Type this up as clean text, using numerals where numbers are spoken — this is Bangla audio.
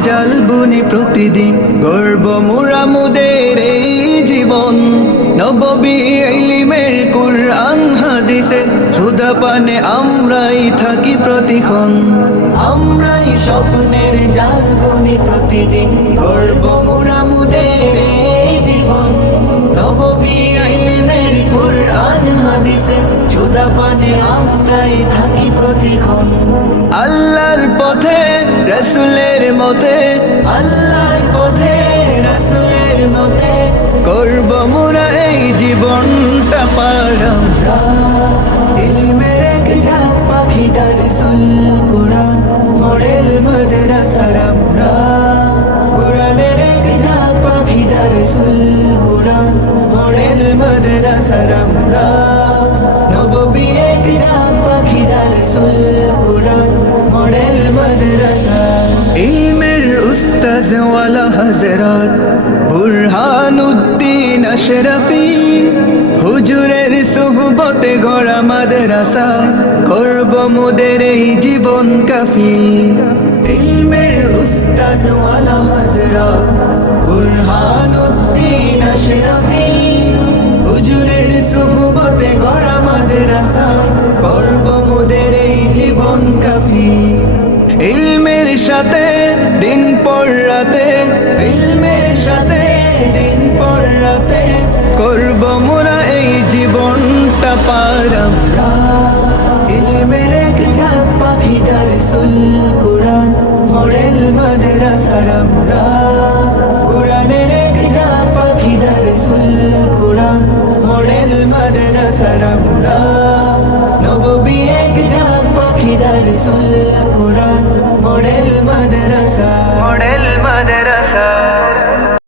জাল বুনি প্রতিদিন গর্ব মোরা মুদের এই জীবন নববী ইলমের কুরআন হাদিসে সুধা পানে আমরাই থাকি প্রতিক্ষণ আমরাই স্বপ্নের জাল বুনি প্রতিদিন গর্ব মোরা মুদের এই জীবন নববী ইলমের কুরআন হাদিসে সুধা পানে আমরাই থাকি প্রতিক্ষণ আল্লাহর পথে রাসূলের মতে আল্লাহর পথে রাসূলের মতে করব মোরা এই জীবনটা পার আমরা ইলমের এক ঝাঁক পাখি দারসুল কুরআন মডেল মাদ্রাসার আমরা কুরআনের এক ঝাঁক পাখি দারসুল কুরআন মডেল মাদ্রাসার আমরা নববীর এক ঝাঁক পাখি দারসুল কুরআন মডেল মাদ্রাসা ইলমের উস্তাদ ওয়ালা হযরত বুরহানুদ্দিন আশরাফি হুজুরের সুহবতে গড়া মাদ্রাসা করব মোদের এই জীবন কাফি ইলমের উস্তাদ ওয়ালা হযরত বুরহানুদ্দিন আশরাফি হুজুরের সুহবতে গড়া মাদ্রাসা করব মোদের এই জীবন কাফি ইলমের সাথে দিন পর রাতে ইলমের সাথে দিন পর রাতে করব মোরা এই জীবনটা পার আমরা ইলমের এক ঝাঁক পাখি দারসুল কুরআন মডেল মাদ্রাসার আমরা কুরআনের এক ঝাঁক পাখি দারসুল কুরআন মডেল মাদ্রাসার আমরা নববীর এক ঝাঁক পাখি দারসুল কুরআন মডেল মাদ্রাসা